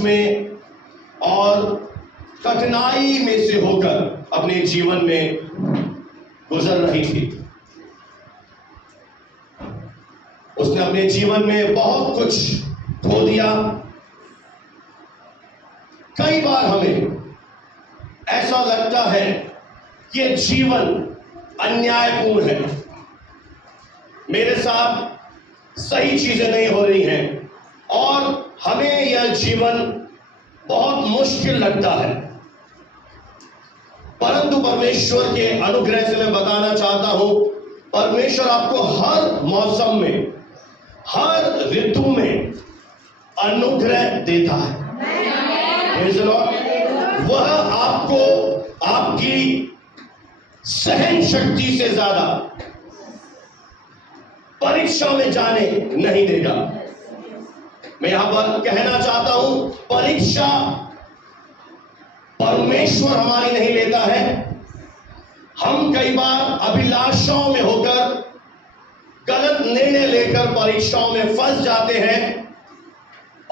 में और कठिनाई में से होकर अपने जीवन में गुजर रही थी। उसने अपने जीवन में बहुत कुछ खो दिया। कई बार हमें ऐसा लगता है कि ये जीवन अन्यायपूर्ण है, मेरे साथ सही चीजें नहीं हो रही हैं और हमें यह जीवन बहुत मुश्किल लगता है। परंतु परमेश्वर के अनुग्रह से मैं बताना चाहता हूं, परमेश्वर आपको हर मौसम में, हर ऋतु में अनुग्रह देता है। वह आपको आपकी सहन शक्ति से ज्यादा परीक्षा में जाने नहीं देगा। मैं यहां पर कहना चाहता हूं, परीक्षा परमेश्वर हमारी नहीं लेता है। हम कई बार अभिलाषाओं में होकर गलत निर्णय लेकर परीक्षाओं में फंस जाते हैं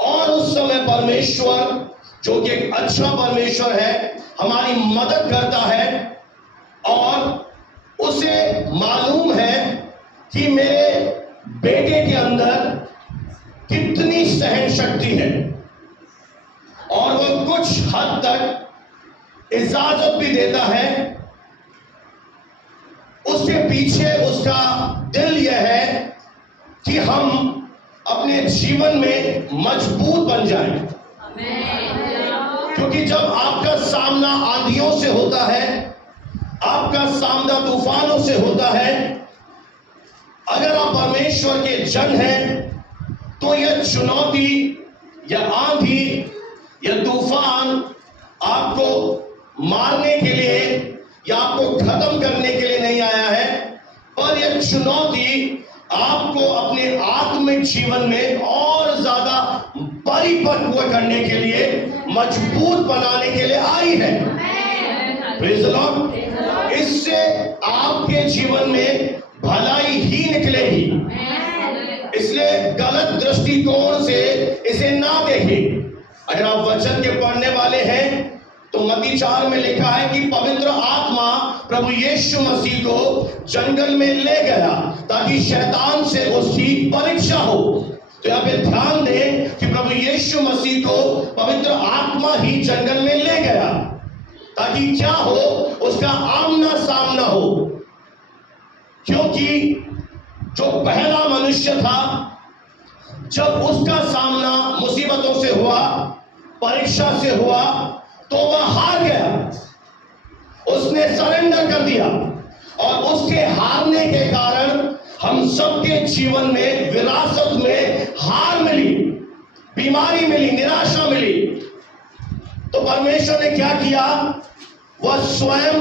और उस समय परमेश्वर, जो कि एक अच्छा परमेश्वर है, हमारी मदद करता है और उसे मालूम है कि मेरे बेटे के अंदर कितनी सहन शक्ति है और वह कुछ हद तक इजाजत भी देता है। उसके पीछे उसका दिल यह है कि हम अपने जीवन में मजबूत बन जाएं। क्योंकि जब आपका सामना आंधियों से होता है, आपका सामना तूफानों से होता है, अगर आप परमेश्वर के जन हैं तो यह चुनौती या आंधी या तूफान आपको मारने के लिए या आपको खत्म करने के लिए नहीं आया है, पर यह चुनौती आपको अपने आत्मिक जीवन में और ज्यादा परिपक्व करने के लिए, मजबूत बनाने के लिए आई है। Praise the Lord. इससे आपके जीवन में भलाई ही निकलेगी। इसलिए गलत दृष्टिकोण से इसे ना देखें। अगर आप वचन के पढ़ने वाले हैं तो मत्ती 4 में लिखा है कि पवित्र आत्मा प्रभु यीशु मसीह को जंगल में ले गया ताकि शैतान से उसकी परीक्षा हो। तो यहाँ पे ध्यान दें कि प्रभु यीशु मसीह को पवित्र आत्मा ही जंगल में ले गया ताकि क्या हो, उसका आमना सामना हो। क्योंकि जो पहला मनुष्य था, जब उसका सामना मुसीबतों से हुआ, परीक्षा से हुआ, तो वह हार गया। उसने सरेंडर कर दिया और उसके हारने के कारण हम सबके जीवन में विरासत में हार मिली, बीमारी मिली, निराशा मिली। तो परमेश्वर ने क्या किया, वह स्वयं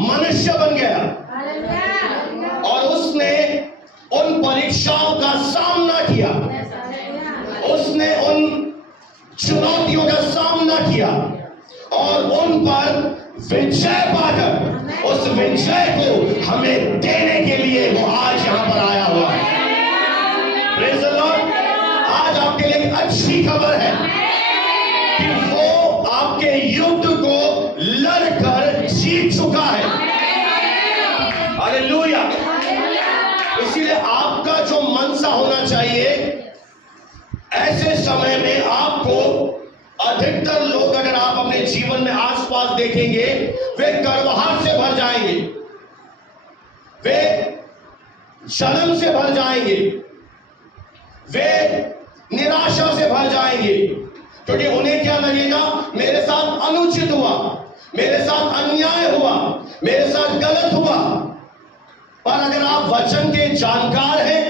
मनुष्य बन गया और उसने उन परीक्षाओं का सामना किया, उसने उन चुनौतियों का सामना किया और उन पर विजय पाकर उस विजय को हमें देने के लिए वो आज यहां पर आया हुआ है। Praise the Lord. आज आपके लिए एक अच्छी खबर है कि वो आपके युद्ध को लड़कर जीत चुका है। हालेलुया। इसीलिए आपका जो मनसा होना चाहिए, ऐसे समय में आपको, अधिकतर लोग अगर आप अपने जीवन में आसपास देखेंगे, वे कर्वाहट से भर जाएंगे, वे शर्म से भर जाएंगे, वे निराशा से भर जाएंगे। क्योंकि उन्हें क्या लगेगा, मेरे साथ अनुचित हुआ, मेरे साथ अन्याय हुआ, मेरे साथ गलत हुआ। पर अगर आप वचन के जानकार हैं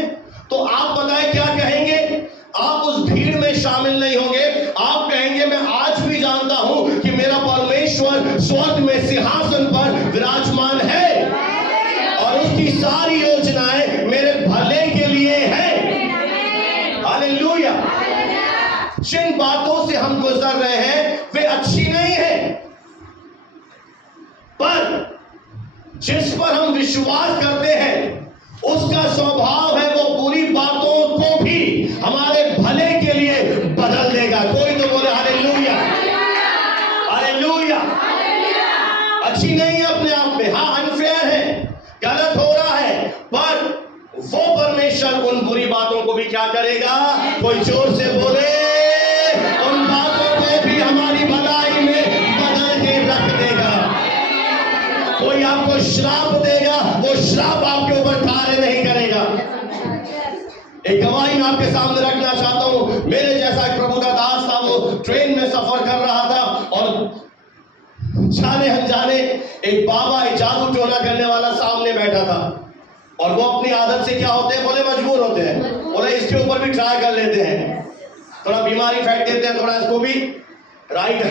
तो आप बताएं क्या कहेंगे, आप उस भीड़ में शामिल नहीं होंगे। आप कहेंगे, मैं आज भी जानता हूं कि मेरा परमेश्वर स्वर्ग में सिंहासन पर विराजमान है और उसकी सारी योजनाएं मेरे भले के लिए हैं। हालेलुया। जिन बातों से हम गुजर रहे हैं वे अच्छी नहीं है, पर जिस पर हम विश्वास करते हैं उसका स्वभाव है वो बुरी बातों को भी हमारे भले के लिए बदल देगा। कोई तो बोले हालेलुया। अच्छी नहीं है अपने आप में, हाँ अनफेयर है, गलत हो रहा है, पर वो परमेश्वर उन बुरी बातों को भी क्या करेगा? कोई जोर से बोले, उन बातों को भी हमारी भलाई में बदल के रख देगा। कोई आपको श्राप देगा, वो श्राप आपके ऊपर कार्य नहीं करेगा। एक गवाही मैं आपके सामने रखना चाहता हूं। मेरे जैसा एक प्रभु का दास था, वो ट्रेन में सफर कर रहा था और जाने अनजाने एक बाबा, एक जादू टोना करने वाला सामने बैठा था, और वो अपनी आदत से क्या होते हैं, बोले मजबूर होते हैं, बोले इसके ऊपर भी ट्राई कर लेते हैं, थोड़ा बीमारी फेंक देते हैं, थोड़ा इसको भी ट्राई कर।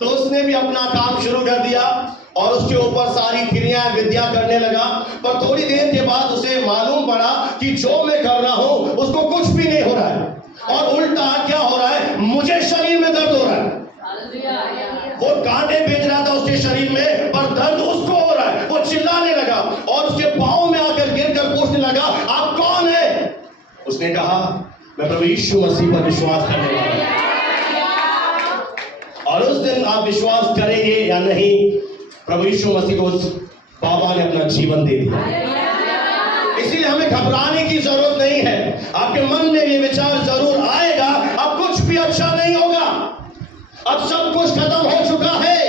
तो उसने भी अपना काम शुरू कर दिया और उसके ऊपर सारी क्रिया विद्या करने लगा। पर थोड़ी देर के बाद उसे मालूम पड़ा कि जो मैं कर रहा हूं उसको कुछ भी नहीं हो रहा है, और उल्टा क्या हो रहा है, मुझे शरीर में दर्द हो रहा है। वो कांटे बेच रहा था उसके शरीर में, पर दर्द उसको हो रहा है। वो चिल्लाने लगा और उसके पांव में आकर गिरकर पूछने लगा, आप कौन है? उसने कहा, मैं प्रभु यीशु मसीह पर विश्वास करने वाला हूं। और उस दिन आप विश्वास करेंगे या नहीं, प्रभु यीशु मसीह को उस बाबा ने अपना जीवन दे दिया। इसीलिए हमें घबराने की जरूरत नहीं है। आपके मन में ये विचार जरूर आएगा, अब कुछ भी अच्छा नहीं होगा, अब सब कुछ खत्म हो चुका है,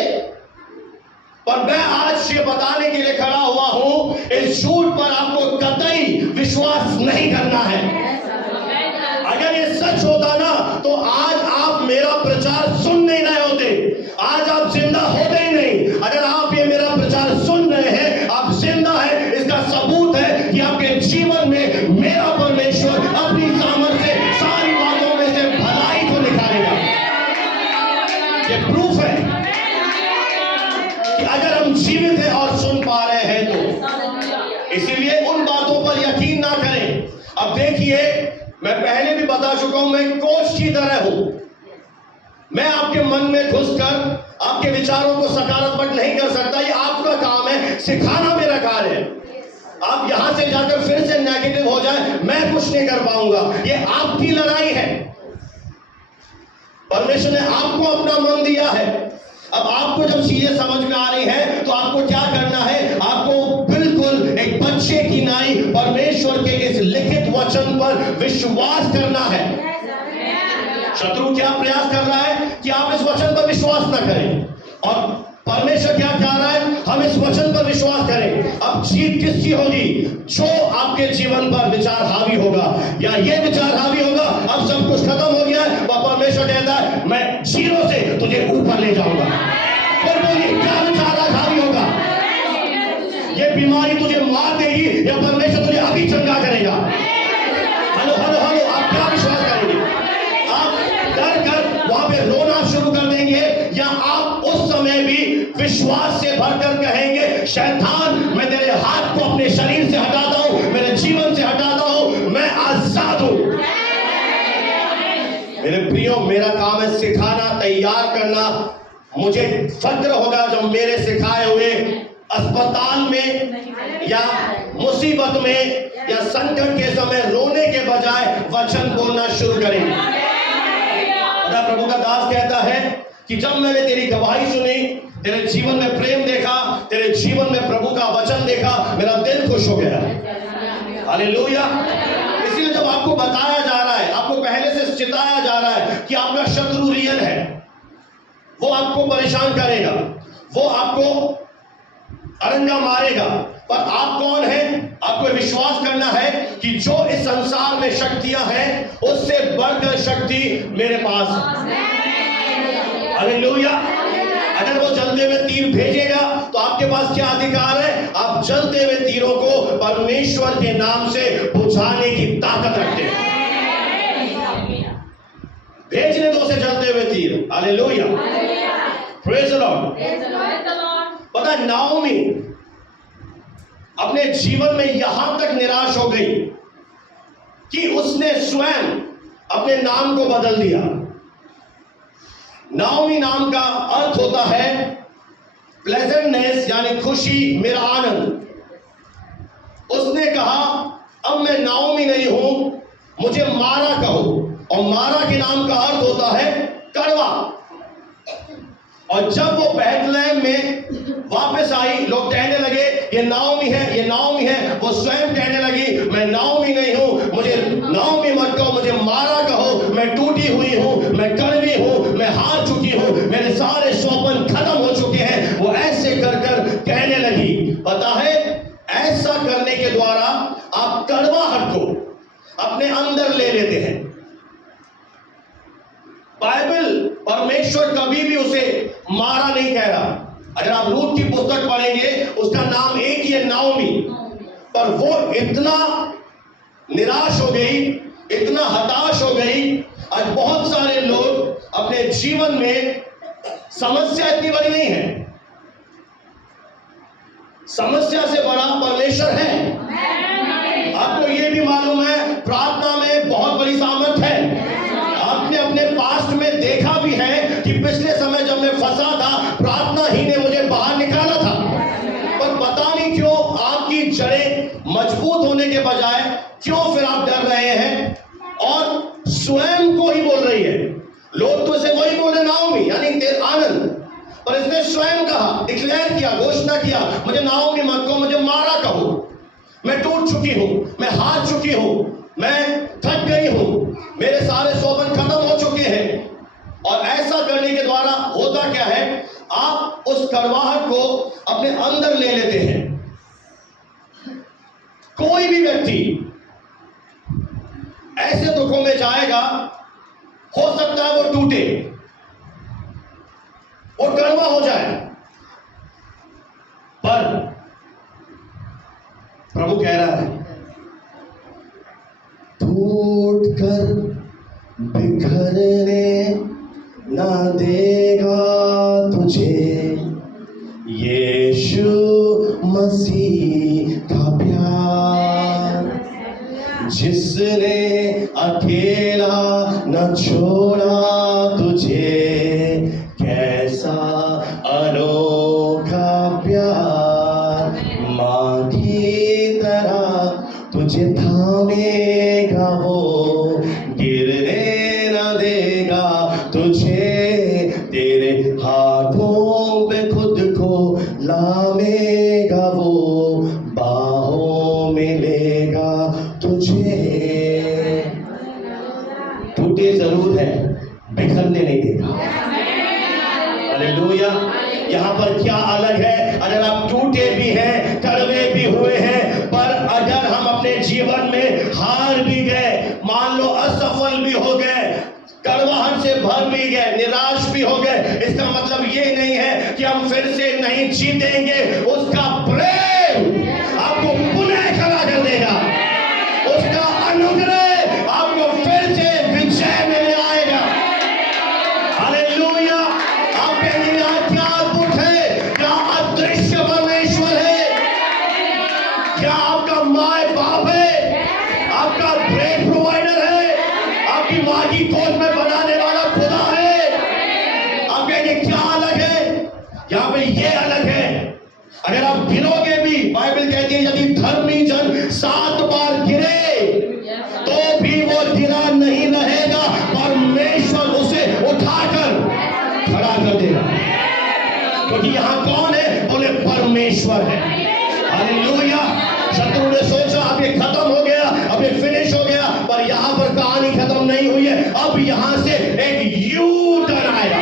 पर मैं आज ये बताने के लिए खड़ा हुआ हूं, इस झूठ पर आपको कतई विश्वास नहीं करना है। अगर ये सच होता ना, तो आज आप मेरा प्रचार सुन नहीं रहे होते, आज आप जिंदा होते ही नहीं। अगर आप ये मेरा प्रचार सुन रहे हैं, आप जिंदा है, इसका सबूत है कि आपके जीवन में मेरा परमेश्वर अपनी सामर्थ्य से सारी बातों में से भलाई को निकालेगा। ये प्रूफ है कि अगर हम जीवित हैं और सुन पा रहे हैं तो। इसीलिए उन बातों पर यकीन ना करें। अब देखिए, मैं पहले भी बता चुका हूं, मैं कोच की तरह हूं। मैं आपके मन में घुसकर आपके विचारों को सकारात्मक नहीं कर सकता, ये आपका काम है, सिखाना मेरा कार्य है। आप यहां से जाकर फिर से नेगेटिव हो जाए, मैं कुछ नहीं कर पाऊंगा। ये आपकी लड़ाई है, परमेश्वर ने आपको अपना मन दिया है। अब आपको जब चीजें समझ में आ रही है, तो आपको क्या करना है, आपको बिल्कुल एक बच्चे की नाई परमेश्वर के इस लिखित वचन पर विश्वास करना है। शत्रु क्या प्रयास कर रहा है कि आप इस वचन पर विश्वास न करें, और परमेश्वर क्या कह रहा है, हम इस वचन पर विश्वास करें। अब जीत किसकी होगी? जो आपके जीवन पर विचार हावी होगा, या ये विचार हावी होगा, अब सब कुछ खत्म हो गया है, वह परमेश्वर कहता है, मैं जीरो से तुझे ऊपर ले जाऊंगा। फिर बोलिए, क्या विचार आज हावी होगा? ये बीमारी तुझे मार देगी या परमेश्वर तुझे अभी चंगा करेगा? हेलो हेलो हेलो, आप क्या विश्वास करेंगे? आप डर कर वहां पे रोना शुरू कर देंगे, या आप उस समय भी विश्वास से भरकर कहेंगे, शैतान मैं तेरे हाथ को अपने शरीर से हटाता हूं, मेरे जीवन से हटाता हूं, मैं आजाद हूं। मेरे प्रियो, मेरा काम है सिखाना, तैयार करना। मुझे फक्र होगा जब मेरे सिखाए हुए अस्पताल में या मुसीबत में या संकट के समय रोने के बजाय वचन बोलना शुरू करेंगे। प्रभु का दास कहता है कि जब मैंने तेरी गवाही सुनी, तेरे जीवन में प्रेम देखा, तेरे जीवन में प्रभु का वचन देखा, मेरा दिल खुश हो गया। हालेलुया। इसलिए जब आपको बताया जा रहा है, आपको पहले से चिताया जा रहा है कि आपका शत्रु रियल है, वो आपको परेशान करेगा, वो आपको अरंगा मारेगा, पर आप कौन हैं? आपको विश्वास करना है कि जो इस संसार में शक्तियां हैं, उससे बढ़कर शक्ति मेरे पास है। हालेलुया। अगर वो जलते हुए तीर भेजेगा, तो आपके पास क्या अधिकार है? आप जलते हुए तीरों को परमेश्वर के नाम से बुझाने की ताकत रखते हैं। भेजने दो से जलते हुए तीर। हालेलुया। Praise the Lord. पता है, नाओमी अपने जीवन में यहां तक निराश हो गई कि उसने स्वयं अपने नाम को बदल दिया। नाओमी नाम का अर्थ होता है प्लेजेंटनेस, यानी खुशी, मेरा आनंद। उसने कहा, अब मैं नाओमी नहीं हूं, मुझे मारा कहो। और मारा के नाम का अर्थ होता है कड़वा। और जब वो बैतलहम में वापस आई, लोग कहने लगे ये नाओमी है, ये नाओमी है। वो स्वयं कहने लगी मैं नाओमी नहीं हूं, मुझे नाओमी मत कहो, मुझे मारा कहो, मैं टूटी हुई हूं, मैं कड़वी हूं, मैं हार चुकी हूं, मेरे सारे स्वप्न खत्म हो चुके हैं। वो ऐसे कर कर कहने लगी। पता है, ऐसा करने के द्वारा आप कड़वाहट को अपने अंदर ले लेते हैं। बाइबल, परमेश्वर कभी भी उसे मारा नहीं कह रहा। अगर आप रूत की पुस्तक पढ़ेंगे, उसका नाम एक ही है, नाओमी। पर वो इतना निराश हो गई, इतना हताश हो गई। आज बहुत सारे लोग अपने जीवन में, समस्या इतनी बड़ी नहीं है, समस्या से बड़ा परमेश्वर है। आपको ये भी मालूम है, प्रार्थना में बहुत बड़ी सामर्थ है। आपने अपने पास्ट में देखा भी है कि पिछले समय जब मैं फंसा था, प्रार्थना ही ने मुझे बाहर निकाला था। पर पता नहीं क्यों आपकी जड़ें मजबूत होने के बजाय क्यों फिर आप डर रहे हैं और स्वयं को ही बोल रही है। लोग तो इसे वही बोले नाओमी, यानी आनंद, पर इसने स्वयं कहा, डिक्लेयर किया, घोषणा किया, मुझे नाओमी मत कहो, मुझे मारा कहो, मैं टूट चुकी हूं, मैं हार चुकी हूं, मैं थक गई हूं, मेरे सारे स्वप्न खत्म हो चुके हैं। और ऐसा करने के द्वारा होता क्या है, आप उस कड़वाहट को अपने अंदर ले लेते हैं। कोई भी व्यक्ति ऐसे दुखों में जाएगा, हो सकता है वो टूटे, वो कड़वा हो जाए, पर प्रभु कह रहा है टूट कर बिखरने ना देगा तुझे यीशु मसीह का प्यार, जिसने अकेला न छोड़ा तुझे। कैसा अनोखा प्यार, मां की तरह तुझे थामेगा वो, गिरने न देगा तुझे, तेरे हाथों पे खुद को लामेगा वो, बाहों में लेगा तुझे। टूटे जरूर है, बिखरने नहीं देगा। हालेलुया। यहाँ पर क्या अलग है, अगर आप टूटे भी हैं, कड़वे भी हुए हैं, पर अगर हम अपने जीवन में हार भी गए, मान लो असफल भी हो गए, कड़वाहट से भर भी गए, निराश भी हो गए, इसका मतलब ये नहीं है कि हम फिर से नहीं जीतेंगे। उसका प्रेम आपको पुनः खड़ा कर देगा, उसका अनुग्रह आपको फिर से विजय में ले आएगा। हालेलुया। आप कहेंगे यार क्या अद्भुत है, क्या अदृश्य परमेश्वर है, क्या आपका माय बाप है, आपका ब्रेड प्रोवाइडर है, आपकी माँ की गोद में बनाने वाला खुदा है। आप कहेंगे क्या अलग है, यहाँ पे ये अलग है। अगर आप गिरोगे भी, बाइबल कहती है यदि धर्मी जन 7 बार गिरे तो भी वो गिरा नहीं रहेगा, परमेश्वर उसे उठाकर खड़ा कर देगा। क्योंकि यहाँ कौन है, बोले परमेश्वर है। हालेलुया। शत्रु ने सोचा अब ये खत्म हो गया, अब ये फिनिश हो गया, पर यहाँ पर कहानी खत्म नहीं हुई है। अब यहाँ से एक यू टर्न आएगा।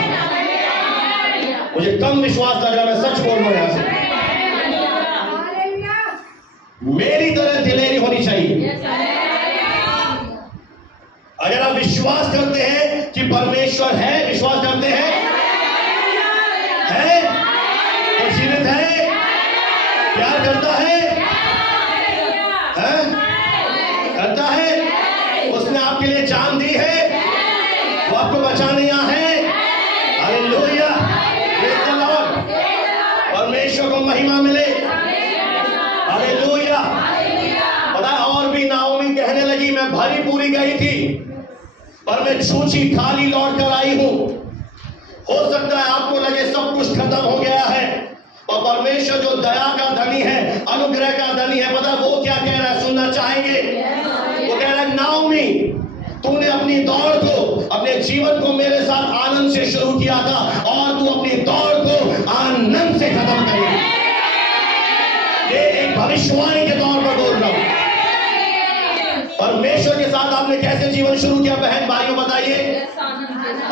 मुझे कम विश्वास लग रहा, मैं सच बोल रहा हूं। यहाँ से मेरी तरह दिलेरी होनी चाहिए। अगर आप विश्वास करते हैं कि परमेश्वर है, विश्वास करते हैं है, तो जीवित है, प्यार करता है, करता है, उसने आपके लिए जान दी है, वो आपको बचाने यहाँ है। हालेलुया। Praise the Lord. परमेश्वर को महिमा मिले। हालेलुया। पता है, और भी नाओमी कहने लगी मैं भरी पूरी गई थी, पर मैं छूछी खाली लौट कर आई हूं। हो सकता है आपको लगे सब कुछ खत्म हो गया है, और परमेश्वर जो दया का धनी है, अनुग्रह का धनी है, पता है वो क्या कह रहा है, सुनना चाहेंगे? वो कह रहा है नाओमी तूने अपनी दौड़ को, अपने जीवन को मेरे साथ आनंद से शुरू किया था और तू अपनी दौड़ को आनंद से खत्म करेगा। ये एक भविष्यवाणी के तौर पर बोल रहा हूं। परमेश्वर के साथ आपने कैसे जीवन शुरू किया बहन भाइयों बताइए?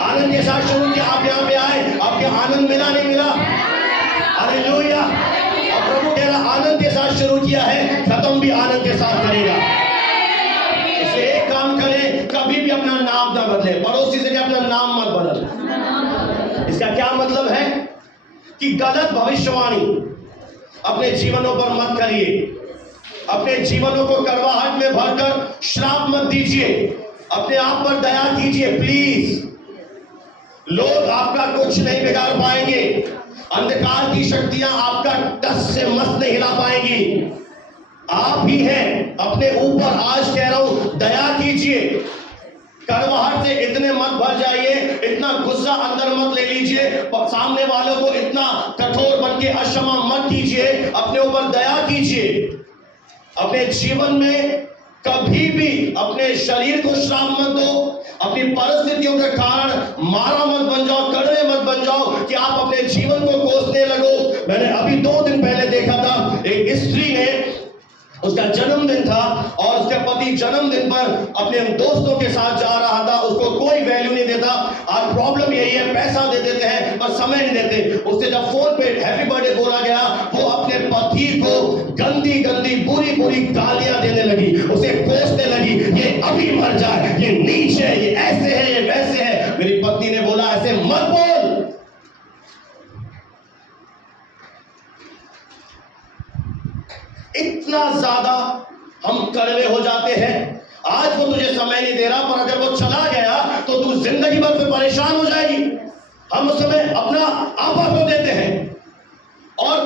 आनंद के साथ शुरू किया। आप यहाँ पे आए, आपके आनंद मिला नहीं मिला? हालेलुया। और प्रभु कह रहा आनंद के साथ शुरू किया है, खत्म भी आनंद के साथ करेगा। इसलिए एक काम करें, कभी भी अपना नाम ना बदले। पड़ोसी से अपना नाम मत बदल। इसका क्या मतलब है कि गलत भविष्यवाणी अपने जीवनों पर मत करिए। अपने जीवनों को कड़वाहट में भरकर श्राप मत दीजिए। अपने आप पर दया कीजिए प्लीज। लोग आपका कुछ नहीं बिगाड़ पाएंगे। अंधकार की शक्तियां आपका टस से मस नहीं हिला पाएंगी। आप ही हैं। अपने ऊपर आज कह रहा हूं दया कीजिए। कड़वाहट से इतने मत भर जाइए, इतना गुस्सा अंदर मत ले लीजिए, सामने वालों को इतना कठोर बन के अक्षमा मत कीजिए। अपने ऊपर दया कीजिए। अपने जीवन में कभी भी अपने शरीर को श्राप मत दो। अपनी परिस्थितियों के कारण मारा मत बन जाओ, कड़वे मत बन जाओ कि आप अपने जीवन को कोसने लगो। मैंने अभी 2 दिन पहले देखा था, एक स्त्री ने, उसका जन्मदिन था और उसके पति जन्मदिन पर अपने दोस्तों के साथ जा रहा था। उसको कोई वैल्यू नहीं देता। आज प्रॉब्लम यही है, पैसा दे देते हैं पर समय नहीं देते। उससे जब फोन पे हैप्पी बर्थडे बोला गया, वो अपने पति को गंदी गंदी बुरी बुरी गालियां देने लगी, उसे कोसने लगी, ये अभी मर जाए, ये नीच है, ये ऐसे है, ये वैसे है। मेरी पत्नी ने बोला ऐसे मत बोल। इतना ज्यादा हम कड़वे हो जाते हैं। आज वो तुझे समय नहीं दे रहा, पर अगर वो चला गया तो तू जिंदगी भर फिर परेशान हो जाएगी। हम उस समय अपना आपा खो देते हैं और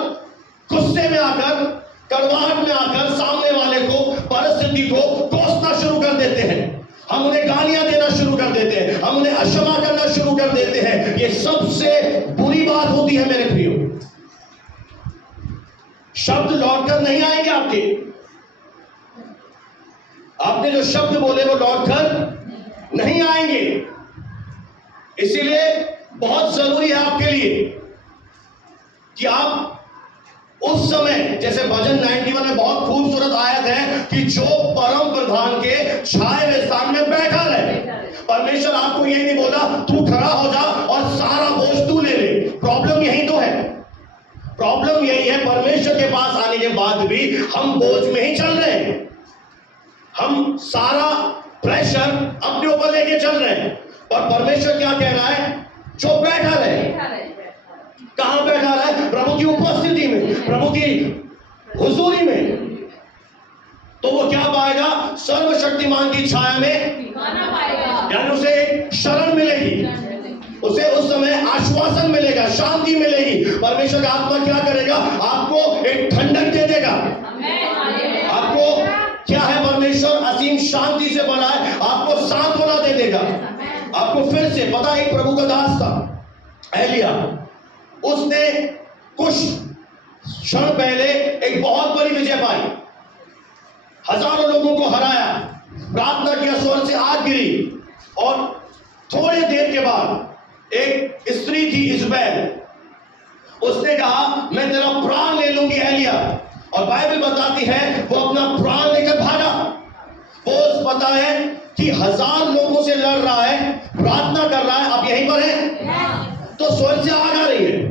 गुस्से में आकर, कड़वाहट में आकर सामने वाले को, परिस्थिति को कोसना शुरू कर देते हैं। हम उन्हें गालियां देना शुरू कर देते हैं, हम उन्हें अक्षमा करना शुरू कर देते हैं। ये सबसे बुरी बात होती है मेरे प्रियो। शब्द लौटकर नहीं आएंगे आपके। आपने जो शब्द बोले वो लौटकर नहीं आएंगे। इसीलिए बहुत जरूरी है आपके लिए कि आप उस समय, जैसे भजन 91 में बहुत खूबसूरत आयत है कि जो परम प्रधान के छाए हुए स्थान में बैठा रहे। परमेश्वर आपको यही नहीं बोला तू खड़ा हो जा और सारा बोझ तू ले ले। प्रॉब्लम यही तो है। प्रॉब्लम यही है, परमेश्वर के पास आने के बाद भी हम बोझ में ही चल रहे हैं। हम सारा प्रेशर अपने ऊपर लेके चल रहे हैं। और परमेश्वर क्या कह रहा है? जो बैठा रहे। कहां बैठा रहा है? प्रभु की उपस्थिति में, प्रभु की हुजूरी में। तो वो क्या पाएगा? सर्वशक्तिमान की छाया में यानी उसे शरण मिलेगी, उसे उस समय आश्वासन मिलेगा, शांति मिलेगी। परमेश्वर का आत्मा क्या करेगा? आपको एक ठंडक दे देगा। आपको क्या है? परमेश्वर असीम शांति से बना है, आपको सांत्वना दे देगा। आपको फिर से पता है, एक प्रभु का दास था एलिया, उसने कुछ क्षण पहले एक बहुत बड़ी विजय पाई, हजारों लोगों को हराया, प्रार्थना किया, स्वर्ग से आग गिरी और थोड़ी देर के बाद एक स्त्री थी इजबेल, उसने कहा मैं तेरा प्राण ले लूंगी एलिया। और बाइबल बताती है वो अपना प्राण लेकर भागा। वो पता है कि 1000 लोगों से लड़ रहा है, प्रार्थना कर रहा है, अब यहीं पर है तो स्वर्ग से आग आ रही है।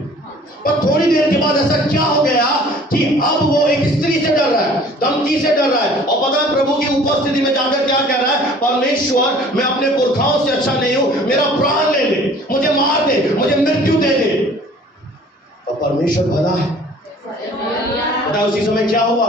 पर थोड़ी देर के बाद ऐसा क्या हो गया कि अब वो एक स्त्री से डर रहा है, धमकी से डर रहा है। और पता है प्रभु की उपस्थिति में जाकर क्या कह रहा है? परमेश्वर मैं अपने पुरखाओं से अच्छा नहीं हूं, मेरा प्राण ले ले, मुझे मार दे, मुझे मृत्यु दे दे। और परमेश्वर भला है। पता है उसी समय क्या हुआ?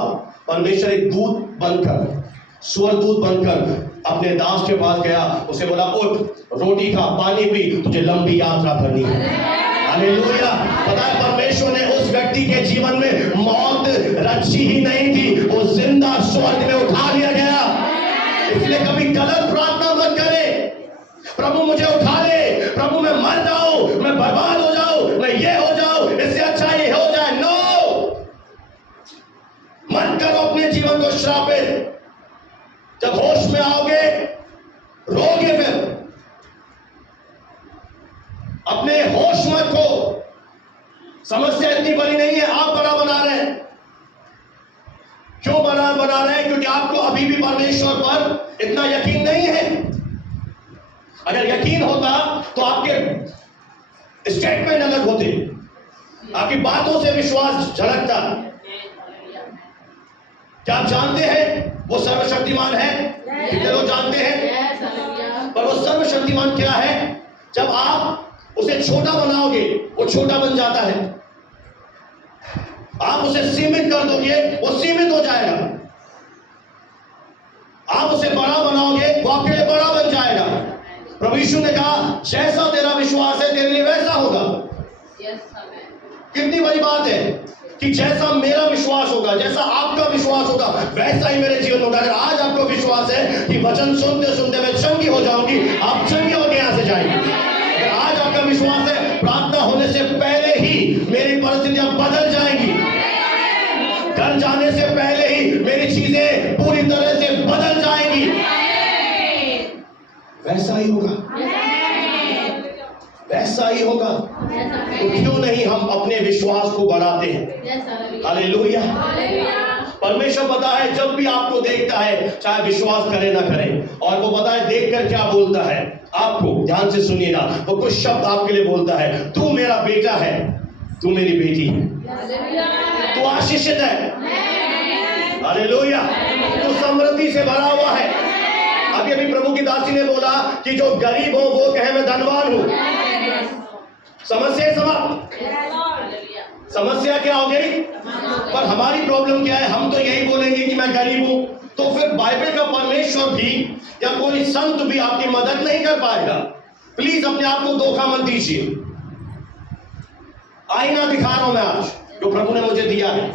परमेश्वर एक दूत बनकर, स्वर्गदूत बनकर अपने दास के पास गया, उसे बोला उठ, रोटी खा, पानी पी, तुझे लंबी यात्रा करनी है। हालेलुया। पता है परमेश्वर ने उस व्यक्ति के जीवन में मौत रची ही नहीं थी, वो जिंदा स्वर्ग में उठा लिया गया। इसलिए कभी गलत प्रार्थना मत करे, प्रभु मुझे उठा ले, प्रभु मैं मर जाऊं, मैं बर्बाद हो जाऊं, मैं ये हो जाऊं, इससे अच्छा ये हो जाए। नो, मत करो अपने जीवन को श्रापित। जब होश में आओगे रोगी अपने होश मत खो। समस्या इतनी बड़ी नहीं है, आप बड़ा बना रहे हैं। क्यों बड़ा बना रहे हैं? क्योंकि आपको अभी भी परमेश्वर पर इतना यकीन नहीं है। अगर यकीन होता तो आपके स्टेटमेंट अलग होते, आपकी बातों से विश्वास झलकता। क्या आप जानते हैं वो सर्वशक्तिमान है? कितने लोग जानते हैं? पर वो सर्वशक्तिमान क्या है? जब आप उसे छोटा बनाओगे वो छोटा बन जाता है, आप उसे सीमित कर दोगे वो सीमित हो जाएगा, आप उसे बड़ा बनाओगे वो आपके लिए बड़ा बन जाएगा। प्रभु यीशु ने कहा जैसा तेरा विश्वास है तेरे लिए वैसा होगा। कितनी बड़ी बात है कि जैसा मेरा विश्वास होगा, जैसा आपका विश्वास होगा, वैसा ही मेरे जीवन होगा। अगर आज आपको विश्वास है कि वचन सुनते सुनते मैं चंगी हो जाऊंगी, आप चंगी होकर यहां से जाएंगे। अगर आज आपका विश्वास है प्रार्थना होने से पहले ही मेरी परिस्थितियां बदल जाएंगी, घर जाने से पहले ही मेरी चीजें पूरी तरह से बदल जाएंगी, वैसा ही होगा, वैसा ही होगा। तो क्यों नहीं हम अपने विश्वास को बढ़ाते हैं? हालेलुया। परमेश्वर पता है जब भी आपको देखता है, चाहे विश्वास करे ना करे, और वो पता है देखकर क्या बोलता है आपको। ध्यान से सुनिएगा, वो कुछ शब्द आपके लिए बोलता है। तू मेरा बेटा है, तू मेरी बेटी है, तू आशीषित है, हालेलुया, तू समृद्धि से भरा हुआ है। अभी अभी प्रभु की दासी ने बोला कि जो गरीब हो वो कहे मैं धनवान हूं। समस्या समाप्त। समस्या क्या हो गई? पर हमारी प्रॉब्लम क्या है? हम तो यही बोलेंगे कि मैं गरीब हूं। तो फिर बाइबल का परमेश्वर भी या कोई संत भी आपकी मदद नहीं कर पाएगा। प्लीज अपने आप को धोखा मत दीजिए। आईना दिखा रहा हूं मैं आज जो प्रभु ने मुझे दिया है।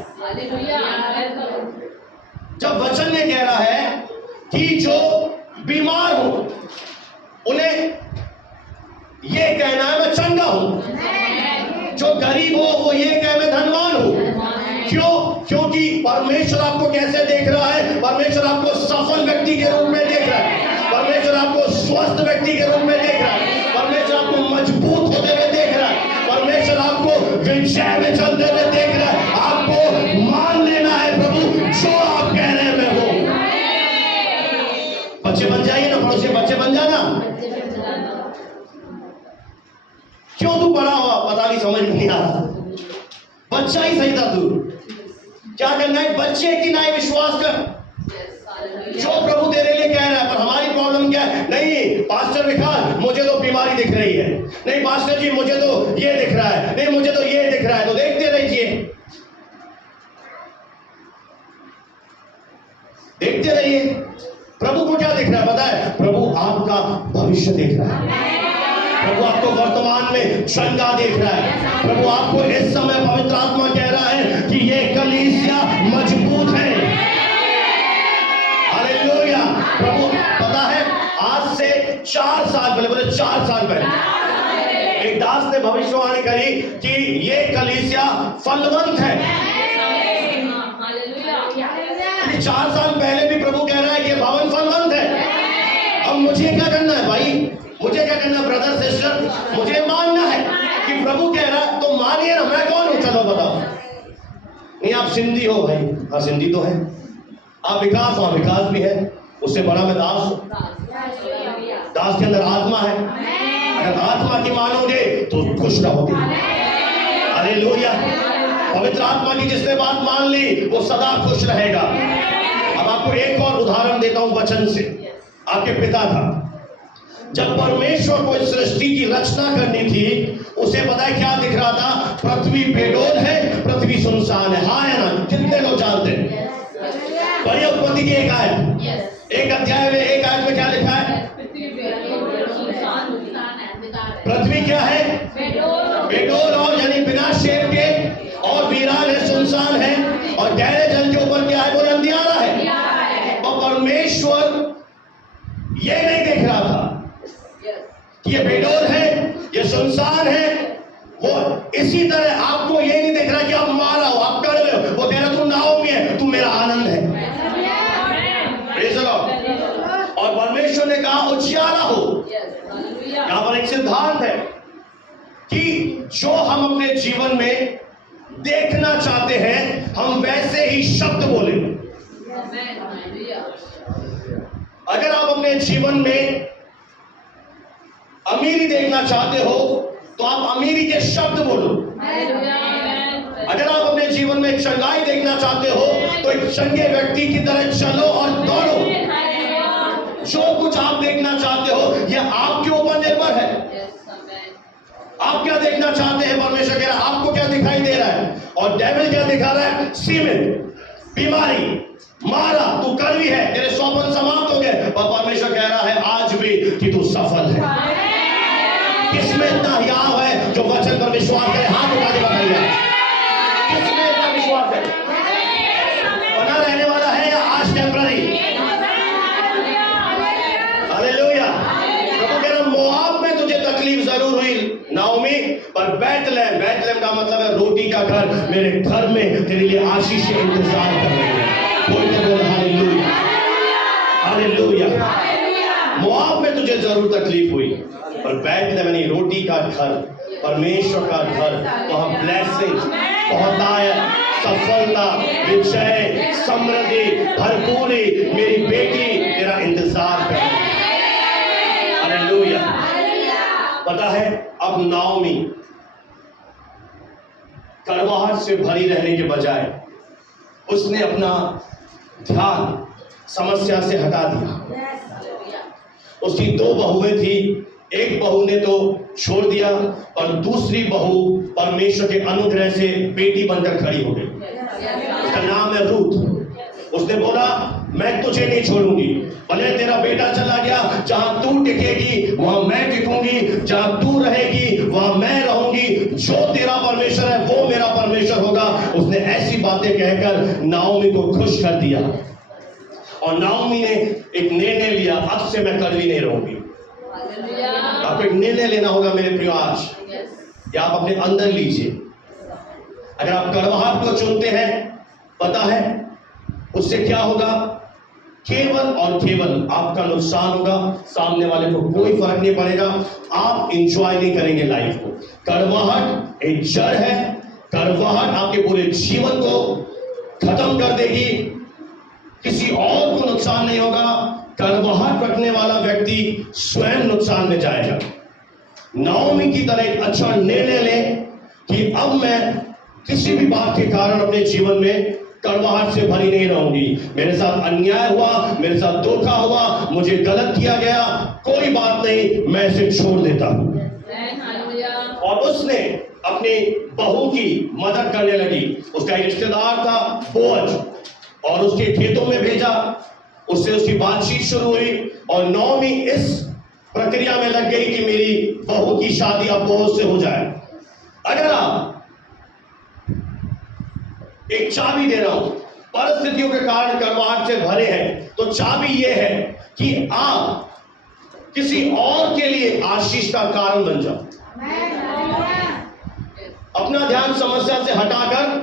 जब वचन ने कह रहा है कि जो बीमार हो उन्हें ये कहना है मैं चंगा हूं, जो गरीब हो वो ये कहे मैं धनवान हूं। क्यों? क्योंकि परमेश्वर आपको कैसे देख रहा है? परमेश्वर आपको सफल व्यक्ति के रूप में देख रहा है, परमेश्वर आपको स्वस्थ व्यक्ति के रूप में देख रहा है, परमेश्वर आपको मजबूत होते हुए देख रहा है, परमेश्वर आपको विजय में चलते हुए देख रहा है। आपको मान लेना है प्रभु जो आप कह रहे हैं मैं वो। बच्चे बन जाइए ना, पड़ोसी बच्चे बन जाना। क्यों तू बड़ा हुआ? पता नहीं, समझ नहीं आ रहा। बच्चा ही सही था तू। क्या करना है? बच्चे की ना विश्वास कर जो प्रभु तेरे लिए कह रहा है। पर हमारी प्रॉब्लम क्या है? नहीं पास्टर विकास मुझे तो बीमारी दिख रही है, नहीं पास्टर जी मुझे तो ये दिख रहा है, नहीं मुझे तो ये दिख रहा है। तो देखते रहिए, देखते रहिए। प्रभु को क्या दिख रहा है पता है? प्रभु आपका भविष्य देख रहा है, प्रभु आपको वर्तमान में शंका देख रहा है। प्रभु आपको इस समय पवित्र आत्मा कह रहा है कि ये कलीसिया मजबूत है। हालेलुया। प्रभु पता है आज से 4 साल पहले, बोले 4 साल पहले एक दास ने भविष्यवाणी करी कि ये कलीसिया फलवंत है। 4 साल पहले भी प्रभु कह रहा है कि ये भवन फलवंत है। अब मुझे क्या करना है भाई? मुझे क्या करना है ब्रदर सिस्टर? मुझे मानना है कि प्रभु कह रहा है तो मानिए ना। मैं कौन हूं? चलो बताओ। नहीं आप सिंधी हो भाई, हाँ सिंधी तो है। आप विकास हो, विकास भी है। उससे बड़ा मैं दास हूं। दास के अंदर आत्मा है। अगर आत्मा की मानोगे तो खुश रहोगे। हालेलुया। पवित्र आत्मा की जिसने बात मान ली वो सदा खुश रहेगा। अब आपको एक और उदाहरण देता हूं वचन से। आपके पिता था, जब परमेश्वर को इस सृष्टि की रचना करनी थी, उसे पता है क्या दिख रहा था? पृथ्वी बेडोल है, पृथ्वी सुनसान है। हाँ या ना? कितने लोग जानते हैं? बड़ी उत्पत्ति की एक आयत, एक अध्याय में एक आयत में क्या लिखा है? पृथ्वी क्या है? बेडोल, और यानी बिना शेप के, और वीरान है, सुनसान है, और गहरे जल के ऊपर क्या है? बोले अंधियारा है। और परमेश्वर ये नहीं देख रहा था कि ये बेडोल है, ये सुनसान है। वो इसी तरह आपको ये नहीं देख रहा कि आप मारा हो, आप कर रहे हो। वो कह रहा तुम नाव में है, तुम मेरा आनंद है। और परमेश्वर ने कहा उजियारा हो। यहां पर एक सिद्धांत है, कि जो हम अपने जीवन में देखना चाहते हैं हम वैसे ही शब्द बोले। अगर आप अपने जीवन में अमीरी देखना चाहते हो तो आप अमीरी के शब्द बोलो। अगर आप अपने जीवन में चंगाई देखना चाहते हो तो एक चंगे व्यक्ति की तरह चलो और दौड़ो। जो कुछ आप देखना चाहते हो यह आपके ऊपर निर्भर है। आप क्या देखना चाहते हैं? परमेश्वर कह रहा है आपको क्या दिखाई दे रहा है, और डेविल क्या दिखा रहा है? सीमित, बीमारी, मारा, तू कड़वी है, तेरे स्वप्न समाप्त हो गए। पर परमेश्वर कह रहा है आज भी कि तू सफल है। किसमें इतना हियाव है जो वचन पर विश्वास करे? हाथ उठा के बताइए, किसमें इतना विश्वास है? बना रहने वाला है या आज टेम्पररी? हालेलुया। प्रभु कह रहा मोआब में तुझे तकलीफ जरूर हुई नाओमी, पर बैतलहम का मतलब है रोटी का घर। मेरे घर में तेरे लिए आशीष इंतजार कर रही है। कोई तो बोल हालेलुया, हालेलुया। मोआब में तुझे जरूर तकलीफ हुई, पर बैतलहम यानी रोटी का घर, परमेश्वर का घर, वहां ब्लेसिंग, बहुतायत, सफलता, विजय, समृद्धि, भरपूरी मेरी बेटी तेरा इंतजार कर रही है। हालेलुया। पता है अब नाओमी कड़वाहट से भरी रहने के बजाय उसने अपना ध्यान समस्या से हटा दिया। उसकी दो बहुएं थी, एक बहू ने तो छोड़ दिया और दूसरी बहू परमेश्वर के अनुग्रह से बेटी बनकर खड़ी हो गई। उसका नाम है रूथ। उसने बोला मैं तुझे नहीं छोड़ूंगी, भले तेरा बेटा चला गया, जहां तू टिकेगी वहां मैं टिकूंगी, जहां तू रहेगी वहां मैं रहूंगी, जो तेरा परमेश्वर है वो मेरा परमेश्वर होगा। उसने ऐसी बातें कहकर नाओमी को खुश कर दिया और नाओमी ने एक निर्णय लिया, अब से मैं कड़वी नहीं रहूंगी। आपको एक निर्णय लेना होगा मेरे प्रिय आज, या आप अपने अंदर लीजिए। अगर आप कड़वाहट को चुनते हैं, पता है उससे क्या होगा? केवल और केवल आपका नुकसान होगा, सामने वाले को कोई फर्क नहीं पड़ेगा। आप इंजॉय नहीं करेंगे लाइफ को। कड़वाहट एक जड़ है, कड़वाहट आपके पूरे जीवन को खत्म कर देगी, किसी और को नुकसान नहीं होगा। कड़वाहट रखने वाला व्यक्ति स्वयं नुकसान में जाएगा। नाओमी की तरह एक अच्छा निर्णय लें कि अब मैं किसी भी बात के कारण अपने जीवन में कड़वाहट से भरी नहीं रहूंगी। मेरे साथ अन्याय हुआ, मेरे साथ धोखा हुआ, मुझे गलत किया गया, कोई बात नहीं, मैं इसे छोड़ देता हूं। और उसने अपनी बहू की मदद करने लगी। उसका एक रिश्तेदार था बोअज, और उसके खेतों में भेजा, उससे उसकी बातचीत शुरू हुई और नाओमी इस प्रक्रिया में लग गई कि मेरी बहू की शादी अब बोअज से हो जाए। अगर आप एक चाबी दे रहा हूं, परिस्थितियों के कारण कड़वाहट से भरे हैं, तो चाबी यह है कि आप किसी और के लिए आशीष का कारण बन जाओ। अपना ध्यान समस्या से हटाकर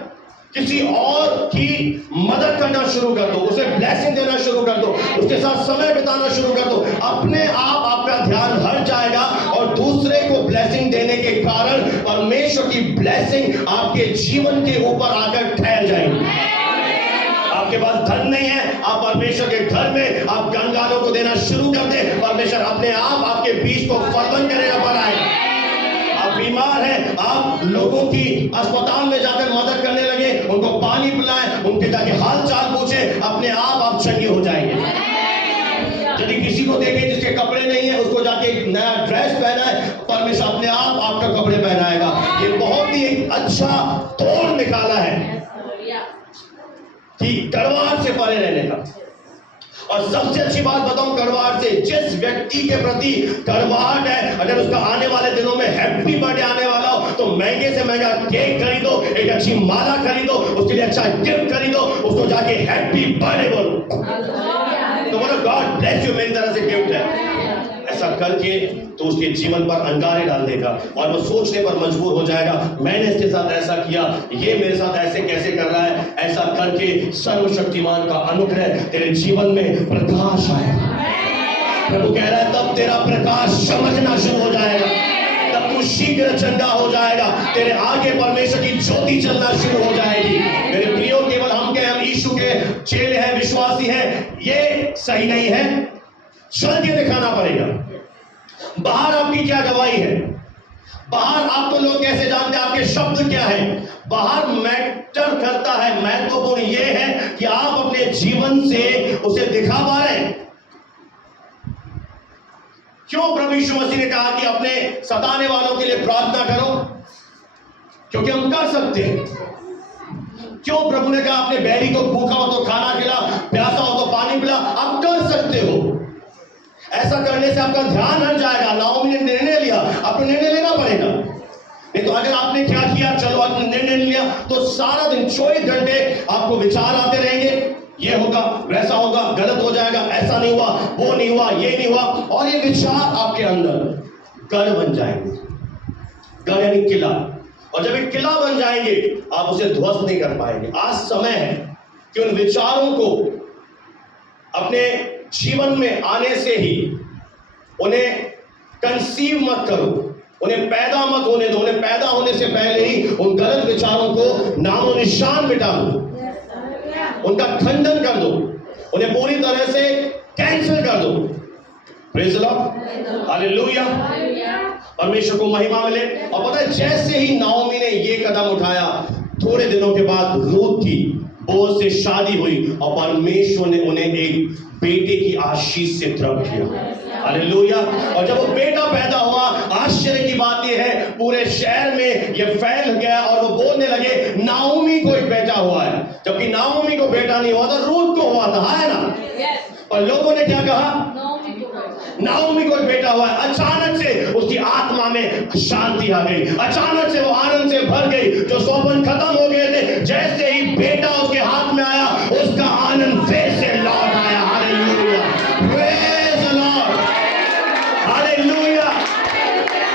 किसी और की मदद करना शुरू कर दो, उसे ब्लेसिंग देना शुरू कर दो, उसके साथ समय बिताना शुरू कर दो। अपने आप आपका ध्यान हट जाएगा और दूसरे को ब्लेसिंग देने के कारण परमेश्वर की ब्लेसिंग आपके जीवन के ऊपर आकर ठहर जाएगी। आपके पास धन नहीं है, आप परमेश्वर के घर में आप कंगालों को देना शुरू कर दे, परमेश्वर अपने आप आपके बीच को फर्जन करेगा, बढ़ाएगा। आप बीमार हैं, आप लोगों की अस्पताल में जाकर मदद करने लगे, उनको पानी पिलाएं, उनके जाके हाल चाल पूछें, अपने आप चंगे हो जाएंगे। यदि किसी को देखे जिसके कपड़े नहीं है, उसको जाके एक नया ड्रेस पहनाए, परमेश्वर अपने आप आपका कपड़े पहनाएगा। ये बहुत ही अच्छा तोड़ निकाला है कि कड़वाहट से परे रहने का। और सबसे अच्छी बात बताऊं, कड़वाहट से जिस व्यक्ति के प्रति कड़वाहट है, अगर उसका आने वाले दिनों में हैप्पी बर्थडे आने वाला हो तो महंगे से महंगा केक खरीदो, एक अच्छी माला खरीदो, उसके लिए अच्छा गिफ्ट खरीदो, उसको जाके हैप्पी बर्थडे बोलो, तो बोलो गॉड ब्लेस यू, मेरी तरह से गिफ्ट है। ऐसा करके तो उसके जीवन पर अंगारे डाल देगा और वो सोचने पर मजबूर हो जाएगा, मैंने इसके साथ ऐसा किया, ये मेरे साथ ऐसे कैसे कर रहा है। ऐसा करके सर्वशक्तिमान का अनुग्रह तेरे जीवन में प्रकाश आएगा। प्रभु कह रहा है तब तेरा प्रकाश चमकना शुरू हो जाएगा, तब तू शीघ्र चंगा हो जाएगा। तेरे आगे परमेश्वर की ज्योति चलना शुरू हो जाएगी। मेरे प्रियो, केवल हम यीशु के चेले हैं, विश्वासी हैं, ये सही नहीं है। चल के दिखाना पड़ेगा। बाहर आपकी क्या गवाही है? बाहर आपको लोग कैसे जानते हैं? आपके शब्द क्या है? बाहर मैटर करता है। महत्वपूर्ण यह है कि आप अपने जीवन से उसे दिखा पा रहे हैं। क्यों प्रभु यीशु मसीह ने कहा कि अपने सताने वालों के लिए प्रार्थना करो? क्योंकि हम कर सकते हैं। क्यों प्रभु ने कहा अपने बैरी को भूखा हो तो खाना खिला, प्यासा हो तो पानी पिला? आप कर सकते हो। ऐसा करने से आपका ध्यान हट जाएगा। नाओमी ने निर्णय लिया, आपको निर्णय लेना पड़ेगा। नहीं तो अगर आपने क्या किया, चलो आपने निर्णय लिया, तो सारा दिन 24 घंटे आपको विचार आते रहेंगे, ये होगा, वैसा होगा, गलत हो जाएगा, ऐसा नहीं हुआ, वो नहीं हुआ, ये नहीं हुआ, और ये विचार आपके अंदर गढ़ बन जाएंगे। गढ़ यानी किला, और जब ये किला बन जाएंगे आप उसे ध्वस्त नहीं कर पाएंगे। आज समय है कि उन विचारों को अपने जीवन में आने से ही उन्हें कंसीव मत करो, उन्हें पैदा मत होने दो। उन्हें पैदा होने से पहले ही उन गलत विचारों को नामो निशान मिटा दो, उनका खंडन कर दो, उन्हें पूरी तरह से कैंसिल कर दो। प्रेज़ द लॉर्ड, हालेलुया, परमेश्वर को महिमा मिले। और पता है, जैसे ही नाओमी ने ये कदम उठाया, थोड़े दिनों के बाद रूत की बोअज से शादी हुई और परमेश्वर ने उन्हें एक बेटे की आशीष से द्रव किया। हालेलुया। और जब वो बेटा पैदा हुआ, आश्चर्य की बात यह है, पूरे शहर में ये फैल गया और वो बोलने लगे नाओमी को एक बेटा हुआ है, जबकि नाओमी को बेटा नहीं हुआ था, रूत को हुआ था, है ना? और लोगों ने क्या कहा? नाओमी को एक बेटा हुआ है। अचानक से उसकी आत्मा में शांति आ गई, अचानक से वो आनंद से भर गई। जो सौपन खत्म हो गए थे, जैसे ही बेटा उसके हाथ में आया, उसका आनंद फिर से लौट आया। Hallelujah, praise the Lord, hallelujah.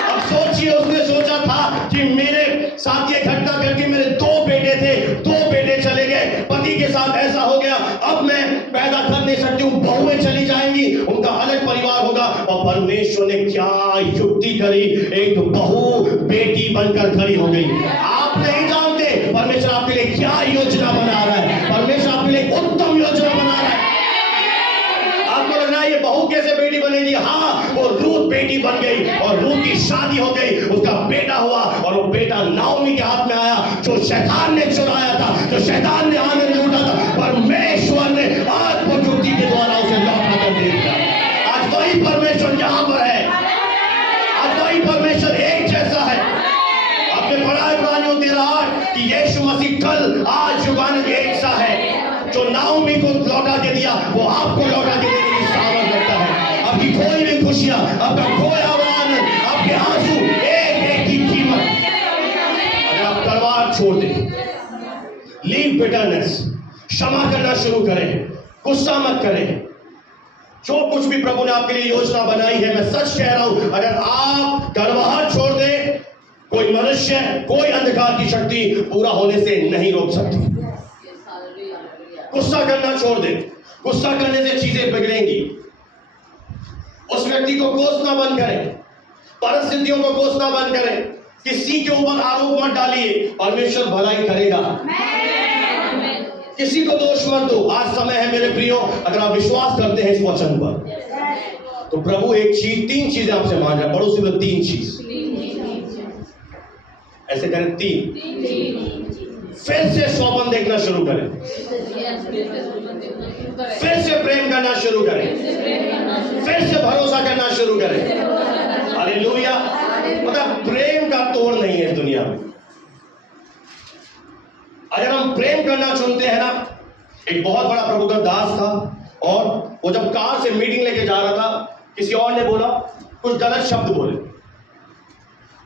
अब सोचिए, उसने सोचा था कि मेरे साथ ये घटना करके मेरे 2 बेटे थे, 2 बेटे चले गए, पति के साथ ऐसा हो गया, अब मैं पैदा कर नहीं सकती हूँ, बहुएं चली जाएंगी, उनका अलग परिवार होगा। और परमेश्वर ने क्या युक्ति करी, एक बहू बेटी बनकर खड़ी हो गई। आप नहीं जानते परमेश्वर आपके लिए क्या योजना बना रहा है। परमेश्वर आपके लिए उत्तम योजना बना रहा है। आपको लग रहा है ये बहू कैसे बेटी बनेगी? हाँ, वो रूत बेटी बन गई और रूत की शादी हो गई, उसका बेटा हुआ, और वो बेटा नाओमी के हाथ में आया। जो शैतान ने चुराया था, जो शैतान ने आनंद लूटा था, परमेश्वर ने आत्मयुक्ति के द्वारा उसे लौटा कर दे दिया। आज वही परमेश्वर यहाँ पर है, आज वही परमेश्वर एक जैसा है। आपने पढ़ा है इब्रानियों 13:8 कि यीशु मसीह कल आज युगान एक सा है। जो नाओमी को लौटा के दिया, वो आपको लौटा के देने की सामर्थ रखता है। आपकी खोई हुई खुशियां, आपका खोया हुआ आनंद, आपके आंसू, एक की कीमत। अगर आप तलवार छोड़ दें, लीव बिटरनेस, क्षमा करना शुरू करें, गुस्सा मत करें। जो कुछ भी प्रभु ने आपके लिए योजना बनाई है, मैं सच कह रहा हूं, अगर आप गड़बड़ाहट छोड़ दें, कोई मनुष्य, कोई अंधकार की शक्ति पूरा होने से नहीं रोक सकती। गुस्सा करना छोड़ दे, गुस्सा करने से चीजें बिगड़ेंगी। उस व्यक्ति को कोसना बंद करें, परिस्थितियों को कोसना बंद करें, किसी के ऊपर आरोप मत डालिए, परमेश्वर भलाई करेगा। किसी को दोष मत दो। आज समय है मेरे प्रियो, अगर आप विश्वास करते हैं इस वचन पर, तो प्रभु एक चीज, 3 चीजें आपसे मांग रहा है। पड़ोसी में 3 चीज, ऐसे करें 3। फिर से स्वप्न देखना शुरू करें, फिर से प्रेम करना शुरू करें, फिर से भरोसा करना शुरू करें। हालेलुया। मतलब प्रेम का तोड़ नहीं है इस दुनिया में। अगर हम प्रेम करना चुनते हैं ना, एक बहुत बड़ा प्रभु का दास था, और वो जब कार से मीटिंग लेके जा रहा था, किसी और ने बोला, कुछ गलत शब्द बोले,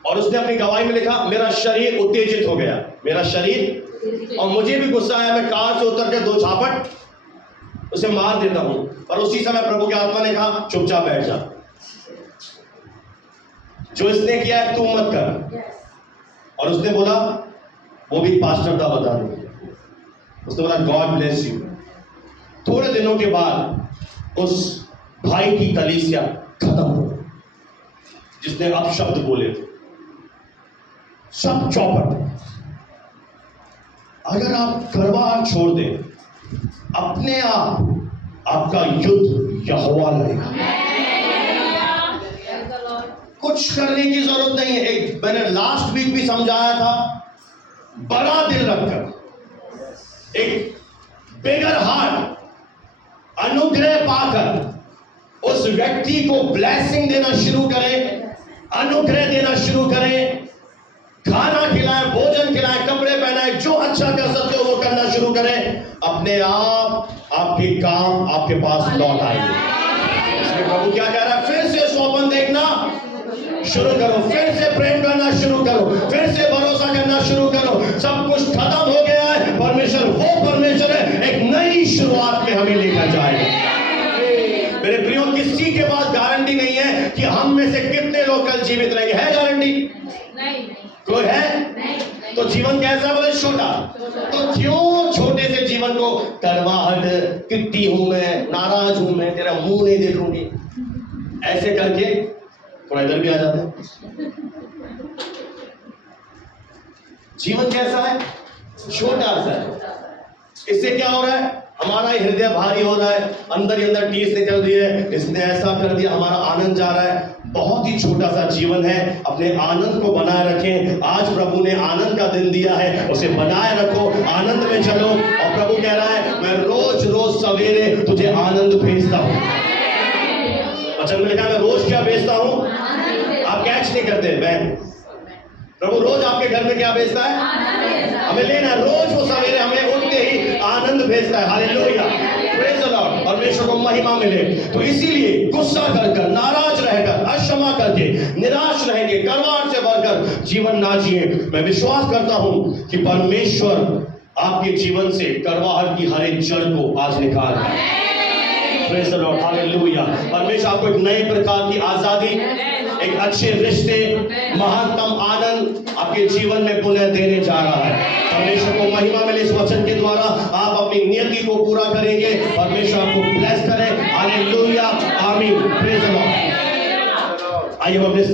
और उसने अपनी गवाही में लिखा, मेरा शरीर उत्तेजित हो गया, मेरा शरीर, और मुझे भी गुस्सा आया, मैं कार से उतर के 2 झापट उसे मार देता हूं। और उसी समय प्रभु की आत्मा ने कहा, चुपचाप बैठ जा, जो इसने किया है तू मत कर। और उसने बोला, वो भी पास्टर था, बता दो, उसने बोला गॉड ब्लेस यू। थोड़े दिनों के बाद उस भाई की कलीसिया खत्म हो, जिसने अपशब्द बोले थे। सब चौपट। अगर आप करवाहट छोड़ दें, अपने आप आपका युद्ध यहोवा लड़ेगा। कुछ करने की जरूरत नहीं है। एक मैंने लास्ट वीक भी समझाया था, बड़ा दिल रखकर, एक बिगर हार्ट, अनुग्रह पाकर उस व्यक्ति को ब्लेसिंग देना शुरू करें, अनुग्रह देना शुरू करें, खाना खिलाएं, भोजन खिलाएं, कपड़े पहनाएं, जो अच्छा कर सकते हो वो करना शुरू करें। अपने आप आपके काम आपके पास लौट आएंगे। इसलिए प्रभु क्या कह रहा है? फिर से स्वप्न देखना शुरू करो, फिर से प्रेम करना शुरू करो, फिर से भरोसा करना शुरू करो। सब कुछ खत्म हो गया है, परमेश्वर वो परमेश्वर है, एक नई शुरुआत में हमें लेकर जाएगा। मेरे प्रियो, किसी के पास गारंटी नहीं है कि हम में से कितने लोग कल जीवित रहेंगे। है गारंटी? नहीं। कोई है? नहीं। तो जीवन कैसा बोले? छोटा। तो क्यों छोटे से जीवन को करवाहट, किट्टी हूं मैं, नाराज हूं मैं, तेरा मुंह नहीं देखूंगी, ऐसे करके थोड़ा इधर भी आ जाते हैं। जीवन कैसा है? छोटा सा है। इससे क्या हो रहा है? हमारा हृदय भारी हो रहा है, अंदर ही अंदर टीस निकल रही है, इसने ऐसा कर दिया, हमारा आनंद जा रहा है। बहुत ही छोटा सा जीवन है। अपने आनंद को बनाए रखें। आज प्रभु ने आनंद का दिन दिया है, उसे बनाए रखो, आनंद में चलो। और प्रभु कह रहा है, मैं रोज रोज सवेरे तुझे आनंद भेजता हूं। वचन में लिखा है, मैं रोज क्या भेजता हूं? आप कैच नहीं करते बहन। प्रभु रोज आपके घर में क्या भेजता है? हमें लेना। रोज वो सवेरे हमें उठते ही आनंद भेजता है। Hallelujah, praise the Lord. परमेश्वर को महिमा मिले। तो इसीलिए गुस्सा कर, नाराज रहकर, अक्षमा करके, निराश रहेंगे, करवाहट से भरकर जीवन ना जिए। मैं विश्वास करता हूं कि परमेश्वर आपके जीवन से करवाहट की हर एक जड़ को आज निकाल है। Praise the Lord, hallelujah. परमेश्वर आपको एक नए प्रकार की आजादी, एक अच्छे रिश्ते, महानतम आनंद आपके जीवन में पुनः देने जा रहा है। परमेश्वर को महिमा मिले। इस वचन के द्वारा आप अपनी नियति को पूरा करेंगे। परमेश्वर आपको ब्लेस करे। हालेलुया, आमीन, प्रेज द लॉर्ड। आइए हम अपने